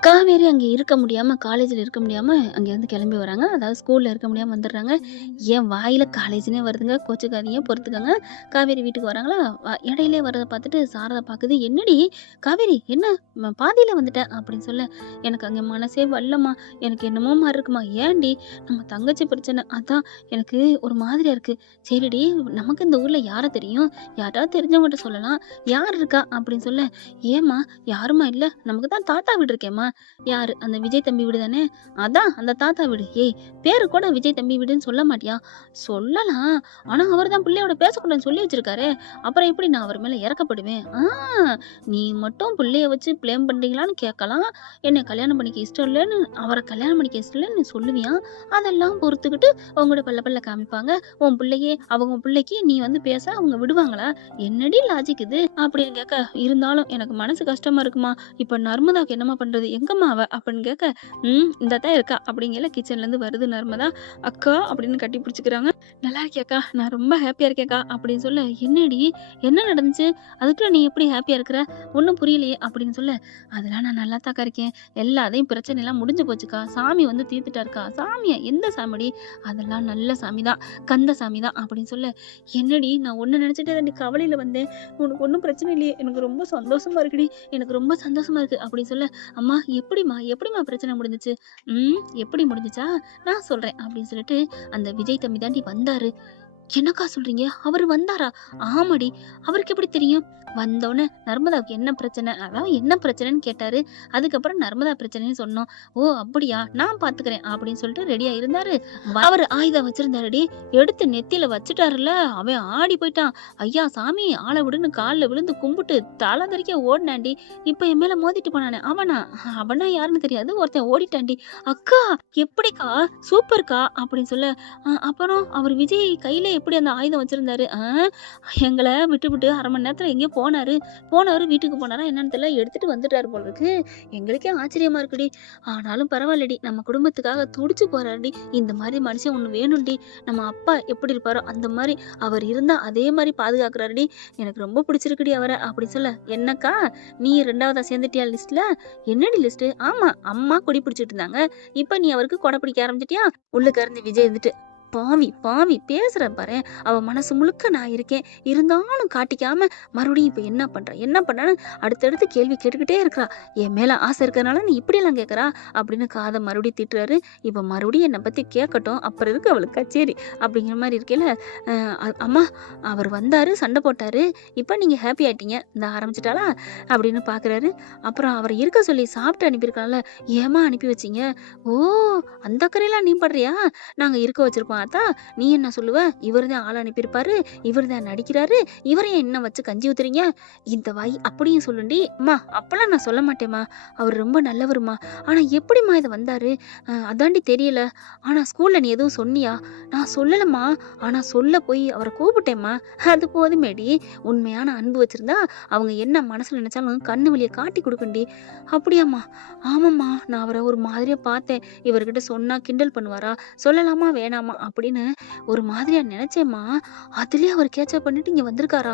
காவேரி அங்கே இருக்க முடியாம, காலேஜ்ல இருக்க முடியாம அங்கேருந்து கிளம்பி வராங்க. அதாவது ஸ்கூல்ல இருக்க முடியாம வந்துடுறாங்க. என் வாயில காலேஜ்ன்னே வருதுங்க. கோச்சுக்காதீங்க, பொறுத்துக்கங்க. காவேரி வீட்டுக்கு வராங்களா, இடையிலே வரத பார்த்துட்டு சாரதா பார்க்குது. "என்னடி காவேரி என்ன பாதியில வந்துட்ட?" அப்படின்னு சொல்ல, "எனக்கு அங்கே மனசே வரலம்மா. எனக்கு என்னமோ மாரி இருக்கும்மா." "ஏன்டி?" "நம்ம தங்கச்சி பிரச்சனை. அதான் எனக்கு ஒரு மாதிரியா இருக்கு." "சரிடி, நமக்கு இந்த ஊர்ல யார தெரியும்? யாராவது தெரிஞ்சவங்ககிட்ட சொல்லலாம். யார் இருக்கா?" அப்படின்னு சொல்ல, "ஏம்மா யாரும்மா இல்ல? நமக்கு தான் தாத்தா வீடு இருக்கேம்மா." யாரு? அந்த விஜய் தம்பி வீடு தானே? அதான் அந்த தாத்தா வீடு. ஏய்! பேரு கூட விஜய் தம்பி வீடுன்னு சொல்ல மாட்டியா? சொல்லலாம். ஆனா, அவரு தான் பிள்ளையோட பேசக்கூடாதுன்னு சொல்லி வச்சிருக்காரே! அப்புறம் எப்படி நான் அவர் மேல இரக்கப்படுவேன்? நீ மட்டும் பிள்ளைய வச்சு ப்ளேம் பண்றீங்களான்னு கேட்கலாம். என்னைய கல்யாணம் பண்ணிக்க இஷ்டம் இல்லன்னு, அவர கல்யாணம் பண்ணிக்க இஷ்டம் இல்லன்னு நீ சொல்லுவியாம். அதெல்லாம் பொறுத்துக்கிட்டு உன்கூட பல்ல பல்ல காமிப்பாங்க. உன் பிள்ளையே அவங்க பிள்ளைக்கு நீ வந்து பேச அவங்க விடுவாங்களா? என்னடி லாஜிக் இது? அப்படின்னு கேட்க, இருந்தாலும் எனக்கு மனசு கஷ்டமா இருக்குமா. இப்ப நர்மதாவுக்கு என்னம்மா பண்றது? எங்கம்மா அவ? அப்படின்னு கேட்க, இந்த தான் இருக்கா அப்படிங்கையில கிச்சன்லேருந்து வருது நர்மதா. அக்கா அப்படின்னு கட்டி பிடிச்சுக்கிறாங்க. நல்லா இருக்கியாக்கா? நான் ரொம்ப ஹேப்பியா இருக்கேன்க்கா அப்படின்னு சொல்ல, என்னடி? என்ன நடந்துச்சு? அதுக்குள்ள நீ எப்படி ஹேப்பியா இருக்கிற? ஒண்ணும் புரியலையே அப்படின்னு சொல்ல, அதெல்லாம் நான் நல்லாத்தாக்கா இருக்கேன். எல்லாத்தையும் பிரச்சனைலாம் முடிஞ்சு போச்சுக்கா. சாமி வந்து தீர்த்துட்டாருக்கா. சாமியா? எந்த சாமிடி? அதெல்லாம் நல்ல சாமி தான். கந்த சாமி தான் அப்படின்னு சொல்ல, என்னடி நான் ஒண்ணு நினைச்சுட்டே தாண்டி கவலையில வந்தேன். உனக்கு ஒண்ணும் பிரச்சனை இல்லையே? எனக்கு ரொம்ப சந்தோஷமா இருக்குடி. எனக்கு ரொம்ப சந்தோஷமா இருக்கு அப்படின்னு சொல்ல, அம்மா எப்படிம்மா எப்படிம்மா பிரச்சனை முடிஞ்சுச்சு? எப்படி முடிஞ்சுச்சா? நான் சொல்றேன் அப்படின்னு சொல்லிட்டு, அந்த விஜய் தம்பி தாண்டி வந்தாரு. என்னக்கா சொல்றீங்க? அவரு வந்தாரா? ஆமாடி. அவருக்கு எப்படி தெரியும்? வந்தோனே நர்மதாவுக்கு என்ன பிரச்சனை? அதான் என்ன பிரச்சனைன்னு கேட்டாரு. அதுக்கப்புறம் நர்மதா பிரச்சனைன்னு சொன்னோம். ஓ! அப்படியா? நான் பார்த்துக்கிறேன் அப்படின்னு சொல்லிட்டு ரெடியா இருந்தாரு. அவரு ஆயுதம் வச்சிருந்தாருடி. எடுத்து நெத்தியில வச்சுட்டாருல்ல, அவன் ஆடி போயிட்டான். ஐயா சாமி ஆள விடுன்னு கால்ல விழுந்து கும்பிட்டு தல தெறிக்க ஓடுனான்டி. இப்ப என் மேல மோதிட்டு போனானே அவனா? அவனா யாருன்னு தெரியாது. ஒருத்தன் ஓடிட்டான்டி. அக்கா எப்படிக்கா? சூப்பர்க்கா அப்படின்னு சொல்ல, அப்புறம் அவரு விஜய் கையில எப்படி அந்த ஆயுதம் வச்சிருந்தாரு? எங்கள விட்டுப்புட்டு 1/2 மணி நேரத்துல எங்கேயோ போனாரு. போனவரு வீட்டுக்கு போனாரா என்னன்னு தெரியல. எடுத்துட்டு வந்துட்டாரு போல இருக்கு. எங்களுக்கே ஆச்சரியமா இருக்குடி. ஆனாலும் பரவாயில்லடி. நம்ம குடும்பத்துக்காக துடிச்சு போறாருடி. இந்த மாரி மனுஷன் ஒண்ணு வேணும்டி. நம்ம அப்பா எப்படி இருப்பாரோ அந்த மாரி அவர் இருந்தா அதே மாரி பாதுகாக்குறாருடி. எனக்கு ரொம்ப பிடிச்சிருக்குடி அவர. அப்படி சொல்ல, என்னக்கா நீ 2வதா சேர்ந்துட்டியா லிஸ்ட்ல? என்னடி லிஸ்ட்டு? ஆமா, அம்மா கொடி பிடிச்சிட்டு இருந்தாங்க. இப்ப நீ அவருக்கு கொடை பிடிக்க ஆரம்பிச்சுட்டியா? உள்ளுக்க இருந்து விஜய் இருந்துட்டு, பாவி பாவி பேசுறேன் பாரேன். அவ மனசு முழுக்க நான் இருக்கேன். இருந்தாலும் காட்டிக்காம மறுபடியும் இப்ப என்ன பண்ற? என்ன பண்ணான்னு அடுத்தடுத்து கேள்வி கேட்டுக்கிட்டே இருக்கிறா. என் மேல ஆசை இருக்கிறனால நீ இப்படியெல்லாம் கேட்கறா? அப்படின்னு காத மறுபடியும் திட்டுறாரு. இப்ப மறுபடியும் என்னை பத்தி கேட்கட்டும். அப்புறம் இருக்கு அவளுக்கு கச்சேரி. அப்படிங்கிற மாரி இருக்கையில, அம்மா அவர் வந்தாரு, சண்டை போட்டாரு. இப்ப நீங்க ஹேப்பி ஆயிட்டீங்க. இந்த ஆரம்பிச்சுட்டாளா? அப்படின்னு பார்க்குறாரு. அப்புறம் அவர இருக்க சொல்லி சாப்பிட்டு அனுப்பியிருக்கான்ல, ஏம்மா அனுப்பி வச்சீங்க? ஓ! அந்த அக்கறைலாம் நீ படுறியா? நாங்க இருக்க வச்சிருப்போம் ஆத்தா. நீ என்ன சொல்லுவ? இவரு தான் ஆள் அனுப்பியிருப்பாரு. இவரு தான் நடிக்கிறாரு. இவர ஏன் இன்னும் வச்சு கஞ்சி ஊத்துறீங்க? இந்த வாய் அப்படியும் சொல்லுண்டி. அம்மா அப்பலாம் நான் சொல்ல மாட்டேம்மா. அவர் ரொம்ப நல்லவரும்மா. ஆனா எப்படிம்மா இது வந்தாரு? அதாண்டி தெரியல. ஆனா ஸ்கூல்ல நீ எதுவும் சொன்னியா? நான் சொல்லலம்மா. ஆனா சொல்ல போய் அவர கூப்பிட்டேம்மா. அது போதுமேடி. உண்மையான அன்பு வச்சிருந்தா அவங்க என்ன மனசுல நினைச்சாலும் கண்ணு வலிய காட்டி குடுக்கும்டி. அப்படியாம்மா? ஆமாம்மா. நான் அவர ஒரு மாதிரியா பார்த்தேன். இவர்கிட்ட சொன்னா கிண்டல் பண்ணுவாரா? சொல்லலாமா வேணாமா அப்படின்னு ஒரு மாதிரியா நினைச்சேம்மா. அதுலயே அவர் கேட்சப் பண்ணிட்டு இங்க வந்திருக்காரா?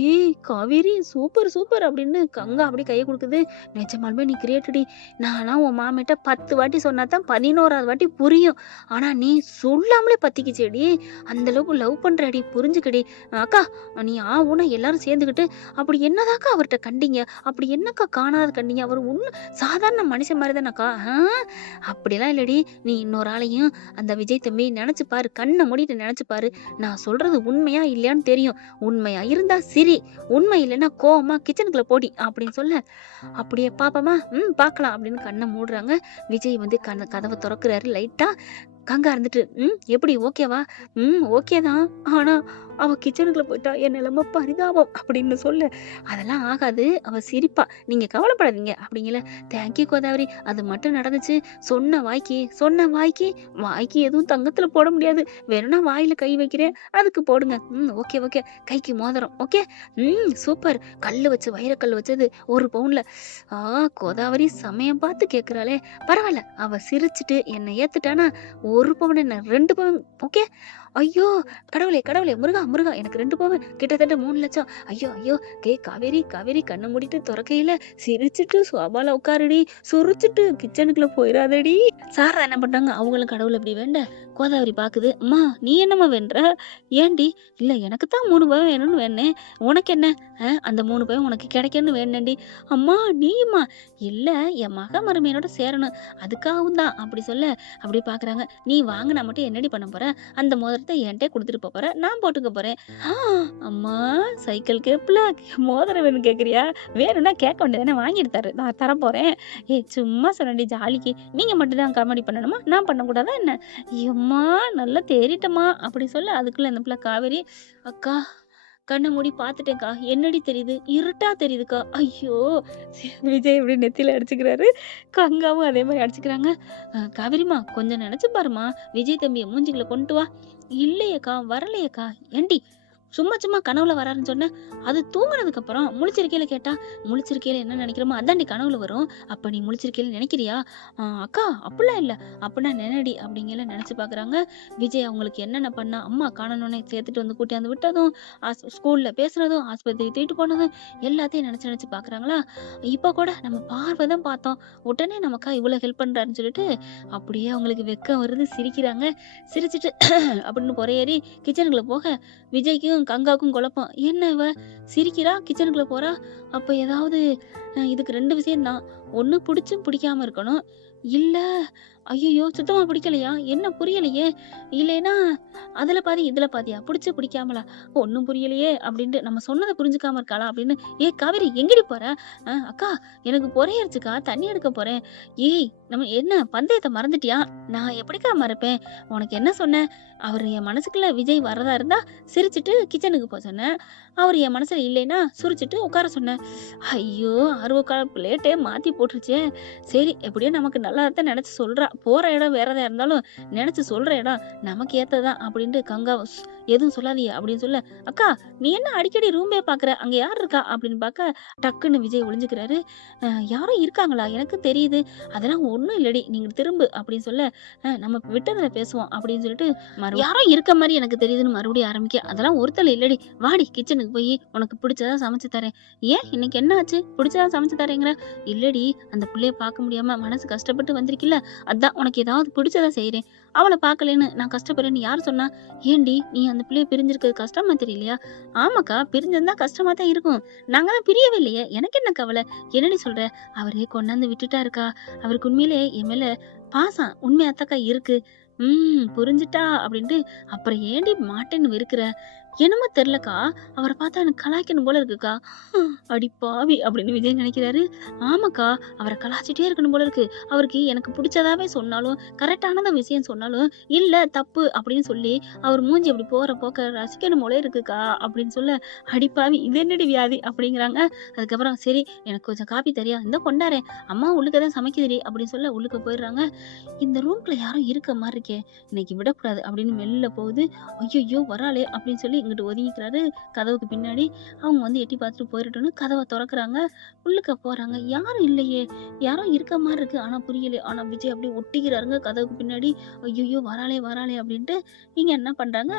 ஏய் காவேரி சூப்பர் சூப்பர் அப்படின்னு கங்கா அப்படியே கைய குடுக்குது. நிஜமாலுமே நீ கிரேட்டுடி. நானா உன் மாமிட்ட 10 வாட்டி சொன்னா தான் 11வது வாட்டி புரியும். ஆனா நீ சொல்லாமலே பத்திக்கிச்சேடி. அந்த அளவுக்கு லவ் பண்றடி புரிஞ்சுக்கடி. அக்கா நீ ஊனா எல்லாரும் சேர்ந்துக்கிட்டு அப்படி என்னதாக்கா அவர்ட்ட கண்டீங்க? அப்படி என்னக்கா காணாத கண்டீங்க? அவர் ஒண்ணும் சாதாரண மனுஷன் மாரி தானக்கா? அப்படிலாம் இல்லடி. நீ இன்னொரு ஆளையும் அந்த விஜய் தம்பி நெனச்சு பாரு. கண்ண மூடிட்டு நெனச்சு பாரு. நான் சொல்றது உண்மையா இல்லையான்னு தெரியும். உண்மையா இருந்தா சிரி. உண்மை இல்லைன்னா கோவமா கிச்சனுக்குள்ள போடி அப்படின்னு சொல்ல, அப்படியே பாப்போமா? பாக்கலாம் அப்படின்னு கண்ண மூடுறாங்க. விஜய் வந்து கதவ தொறக்குறாரு லைட்டா. கங்கா இருந்துட்டு, எப்படி ஓகேவா? ஓகே தான். ஆனா அவ கிச்சனுக்குள்ள போயிட்டா. என் நிலைமை பரிதாபம் அப்படின்னு சொல்ல, அதெல்லாம் ஆகாது. அவ சிரிப்பா. நீங்க கவலைப்படாதீங்க அப்படிங்கல. தேங்க்யூ கோதாவரி. அது மட்டும் நடந்துச்சு. சொன்ன வாய்க்கு வாய்க்கு எதுவும் தங்கத்துல போட முடியாது. வேணும்னா வாயில கை வைக்கிறேன். அதுக்கு போடுங்க. Okay okay. கைக்கு மோதிரம். ஓகே. சூப்பர். கல்லு வச்சு வைரக்கல் வச்சது 1 பவுன்ல. கோதாவரி சமயம் பார்த்து கேட்கிறாளே. பரவாயில்ல. அவ சிரிச்சுட்டு என்னை ஏத்துட்டானா, 1 பவுன் என்ன 2 பவுன் ஓகே. ஐயோ! கடவுளே! கடவுளே! முருகா! முருகா! எனக்கு 2 பவுன் கிட்டத்தட்ட 3 லட்சம். ஐயோ! ஐயோ! காவேரி! காவேரி! கண்ண மூடிட்டு தொறக்கையில சிரிச்சுட்டு சோபால உட்காருடி. சுரிச்சுட்டு கிச்சனுக்குள்ள போயிறாதடி. சாரதா என்ன பண்றாங்க? அவங்களும் கடவுள இப்படி வேண்ட, கோதாவரி பாக்குது. அம்மா நீ என்னம்மா வேண்டுற? ஏன்டி? இல்ல எனக்கு தான் 3 பவுன் வேணும்னு வேண்டுனேன். உனக்கு என்ன? அந்த 3 பவுன் உனக்கு கிடைக்கணும்னு வேண்டேன்டி. அம்மா நீயுமா? இல்ல என் மக மருமகனோட சேரணும். அதுக்காகவும் தான் அப்படி சொல்ல, அப்படி பாக்குறாங்க. நீ வாங்குனா மட்டும் என்னடி பண்ண போற? அந்த மோதிரத்த என்கிட்டயே குடுத்துட்டு போற. நான் போட்டுக்க போறேன். ஆ, அம்மா சைக்கிள் கேப்ல மோதிரம் வேணும்னு கேக்குறியா? வேணும்னா கேட்க வேண்டியதானே வாங்கிட்டு நான் தரப்போறேன். ஏய் சும்மா சொன்னேன்டி ஜாலிக்கு. நீங்க மட்டும் தான் காமெடி பண்ணணுமா? நான் பண்ணக்கூடாதா என்ன? எம்மா நல்லா தேறிட்டம்மா அப்படி சொல்ல அதுக்குள்ள அந்த பிள்ளை காவேரி, அக்கா கண்ண மூடி பார்த்துட்டேன்க்கா. என்னடி தெரியுது? இருட்டா தெரியுதுக்கா. ஐயோ! விஜய் இப்படி நெத்தியில அடிச்சுக்கிறாரு. கங்காவும் அதே மாரி அடிச்சுக்கிறாங்க. காவேரிம்மா கொஞ்சம் நெனச்சு பாரும்மா. விஜய் தம்பிய மூஞ்சிக்குள்ள கொண்டு வா. இல்லையேக்கா, வரலையேக்கா. ஏன்டி சும்மா சும்மா கனவுல வராருன்னு சொன்னேன். அது தூங்குனதுக்கு அப்புறம் முழிச்சிருக்கையில கேட்டா, முழிச்சிருக்கையில என்ன நெனைக்கிறோமோ அதான்டி கனவுல வரும். அப்ப நீ முழிச்சிருக்கையில நெனைக்கிறியா? அக்கா அப்படிலாம் இல்ல. அப்பன்னா நெனடி அப்படிங்கையில நெனச்சு பார்க்குறாங்க. விஜய் அவங்களுக்கு என்னென்ன பண்ணா, அம்மா காணோன்னே சேர்த்துட்டு வந்து கூட்டியாந்து விட்டதும், ஸ்கூல்ல பேசுனதும், ஆஸ்பத்திரி தூக்கிட்டு போனதும் எல்லாத்தையும் நெனச்சு நெனச்சு பார்க்குறாங்களா? இப்ப கூட நம்ம பார்வ தான் பார்த்தோம். உடனே நமக்கா இவ்வளோ ஹெல்ப் பண்றாருன்னு சொல்லிட்டு, அப்படியே அவங்களுக்கு வெட்கம் வருது. சிரிக்கிறாங்க. சிரிச்சுட்டு அப்படின்னு பொறையேறி கிச்சனுக்குள்ள போக, விஜய்க்கும் கங்காவுக்கும் குழப்பம். என்ன இவ சிரிக்கிறா, கிச்சனுக்குள்ள போறா. அப்ப ஏதாவது இதுக்கு 2 விஷயம் தான். ஒண்ணு புடிச்சும் பிடிக்காம இருக்கணும். இல்ல ஐயய்யோ! சுத்தமா பிடிக்கலையா? என்ன புரியலையே! இல்லைன்னா அதுல பாதி, இதுல பாதியா? புடிச்சு பிடிக்காமலா? ஒண்ணும் புரியலையே! அப்படின்ட்டு நம்ம சொன்னத புரிஞ்சுக்காம இருக்காளா? அப்படின்னு, ஏய் காவேரி எங்கடி போற? அக்கா எனக்கு பொறையேறுச்சுக்கா. தண்ணி எடுக்க போறேன். ஏய் நம்ம என்ன பந்தயத்த மறந்துட்டியா? நான் எப்படிக்கா மறப்பேன்? உனக்கு என்ன சொன்னேன்? அவரு என் மனசுக்குள்ள விஜய் வரதா இருந்தா சிரிச்சுட்டு கிச்சனுக்கு போ சொன்னேன். அவரு என் மனசுல இல்லைன்னா சுரிச்சுட்டு உட்கார சொன்னேன். ஐயோ! ஆர்வக்கார பிளேட்டே மாத்தி போட்டுருச்சே! சரி எப்படியோ நமக்கு நல்லதத்தான் நெனச்சு சொல்றா. போற இடம் வேற எதா இருந்தாலும் நெனச்சு சொல்ற இடம் நமக்கு ஏத்ததுதான் அப்படின்ட்டு கங்கா எதுவும் சொல்லாதீய அப்படின்னு சொல்ல, அக்கா நீ என்ன அடிக்கடி ரூமே பாக்குற? அங்க யார் இருக்கா? அப்படின்னு பாக்க டக்குன்னு விஜய் ஒளிஞ்சுக்கிறாரு. யாரோ இருக்காங்களா? எனக்கு தெரியுது. அதெல்லாம் ஒண்ணும் இல்லடி. நீங்க திரும்பு அப்படின்னு சொல்ல, நம்ம விட்டதுல பேசுவோம் அப்படின்னு சொல்லிட்டு யாரோ இருக்க மாரி எனக்கு தெரியுதுன்னு மறுபடியும் ஆரம்பிக்க, அதெல்லாம் ஒருத்தல இல்லடி. வாடி கிச்சனுக்கு போய் உனக்கு பிடிச்சதா சமைச்சு தரேன். ஏன் இன்னைக்கு என்ன ஆச்சு? பிடிச்சதா சமைச்சு தரேங்கிற? இல்லடி அந்த புள்ளைய பார்க்க முடியாம மனசு கஷ்டப்பட்டு வந்திருக்கில்ல, அதான் உனக்கு ஏதாவது பிடிச்சதா செய்றேன். அவள பார்க்கலேன்னு நான் கஷ்டப்படுறேன்னு யார் சொன்னா? ஏன்டி நீ அந்த பிள்ளைய பிரிஞ்சிருக்கிறது கஷ்டமா தெரியலையா? ஆமாக்கா பிரிஞ்சிருந்தா கஷ்டமா தான் இருக்கும். நாங்க தான் பிரியவே இல்லையே. எனக்கு என்ன கவலை? என்னடி சொல்ற? அவரே கொண்டாந்து விட்டுட்டாருக்கா. அவருக்கு உண்மையிலே என் மேல பாசம் உண்மையாத்தாக்கா இருக்கு. புரிஞ்சுட்டா அப்படின்ட்டு, அப்புறம் ஏன்டி மாட்டேன்னு வெறுக்கிற? என்னமோ தெரியலக்கா. அவர பார்த்தா எனக்கு கலாய்க்கணும் போல இருக்குக்கா. அடி பாவி! அப்படின்னு விஜய் நினைக்கிறாரு. ஆமாக்கா, அவர கலாய்ச்சிட்டே இருக்கணும் போல இருக்கு. அவருக்கு எனக்கு புடிச்சதாவே சொன்னாலும், கரெக்டானத விஷயம் சொன்னாலும், இல்ல தப்பு அப்படின்னு சொல்லி, அவர் மூஞ்சி அப்படி போற போக்க ரசிக்கணும் போல இருக்குக்கா அப்படின்னு சொல்ல, அடி பாவி! இது என்னடி வியாதி? அப்படிங்கிறாங்க. அதுக்கப்புறம் சரி எனக்கு கொஞ்சம் காப்பி தரியா? இந்தா கொண்டாரேன். அம்மா உள்ளுக்க தான் சமைக்குதுடி அப்படின்னு சொல்ல உள்ளுக்க போயிடுறாங்க. இந்த ரூம்குள்ள யாரோ இருக்க மாரி இருக்கே! இன்னைக்கு விடக்கூடாது அப்படின்னு வெளில போகுது. ஐய்யய்யோ! வராளே அப்படின்னு சொல்லி இங்கிட்டு ஒதுங்கிக்கிறாரு. கதவுக்கு பின்னாடி அவங்க வந்து எட்டி பார்த்துட்டு போயிரட்டும்னு கதவ தொறக்குறாங்க. உள்ளுக்க போறாங்க. யாரும் இல்லையே! யாரோ இருக்க மாரி இருக்கு. ஆனா புரியல. ஆனா விஜய் அப்படியே ஒட்டிக்கிறாருங்க கதவுக்கு பின்னாடி. ஐய்யய்யோ! வராளே வராளே அப்படின்ட்டு இங்க என்ன பண்றாங்க,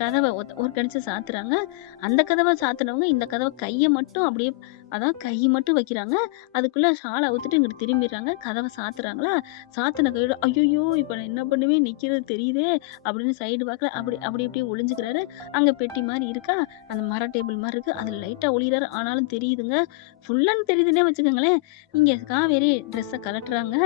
கதவ ஒரு கணிச்சு சாத்துறாங்க. அந்த கதவ சாத்துனவங்க இந்த கதவ கைய மட்டும் அப்படியே அதான் கை மட்டும் வைக்கிறாங்க. அதுக்குள்ள ஷால அவுத்துட்டு இங்கிட்டு திரும்பிடுறாங்க. கதவ சாத்துறாங்களா, சாத்துன கையோட ஐய்யய்யோ! இப்ப நான் என்ன பண்ணுவேன்? நிக்கிறது தெரியுதே! அப்படின்னு சைடு வாக்குல அப்படி அப்படி இப்படி ஒளிஞ்சுக்கிறாரு. அங்க பெட்டி மாரி இருக்கா, அந்த மர டேபிள் மாரி இருக்கு. அதுல லைட்டா ஒளியிறாரு. ஆனாலும் தெரியுதுங்க. ஃபுல்லன்னு தெரியுதுன்னே வச்சுக்கோங்களேன். இங்க காவேரி ட்ரெஸ்ஸ கழட்டுறாங்க.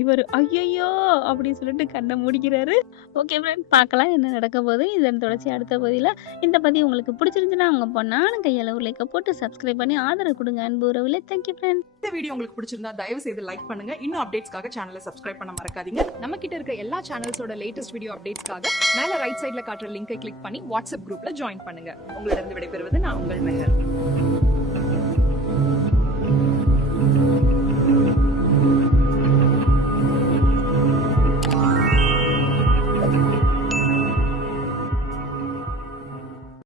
இவரு ஐய்யய்யோ! அப்படின்னு சொல்லிட்டு கண்ண மூடிக்கிறாரு. ஓகே ஃப்ரெண்ட் பார்க்கலாம் என்ன நடக்க போகுது. இதன் தொடர்ச்சி அடுத்த பகுதியில. இந்த பதிவு உங்களுக்கு பிடிச்சிருந்துச்சுன்னா, உங்க பொண்ணான கையால ஒரு லைக்க போட்டு சப்ஸ்கிரைப் பண்ணி ஆதரவு கொடுங்க அன்பு உறவுகளே. Thank you friend. இந்த வீடியோ உங்களுக்கு பிடிச்சிருந்தா தயவு செய்து லைக் பண்ணுங்க. இன்னும் அப்டேட்ஸ்க்காக சேனலை சப்ஸ்கிரைப் பண்ண மறக்காதீங்க. நம்ம கிட்ட இருக்க எல்லா சேனல்ஸோட லேட்டஸ்ட் வீடியோ அப்டேட்ஸ்க்காக மேல ரைட் சைடுல காட்டுற லிங்கை கிளிக் பண்ணி வாட்ஸ்அப் குரூப்ல ஜாயின் பண்ணுங்க. உங்களிடம் விடைபெறுவது நான் உங்கள் மெஹர்.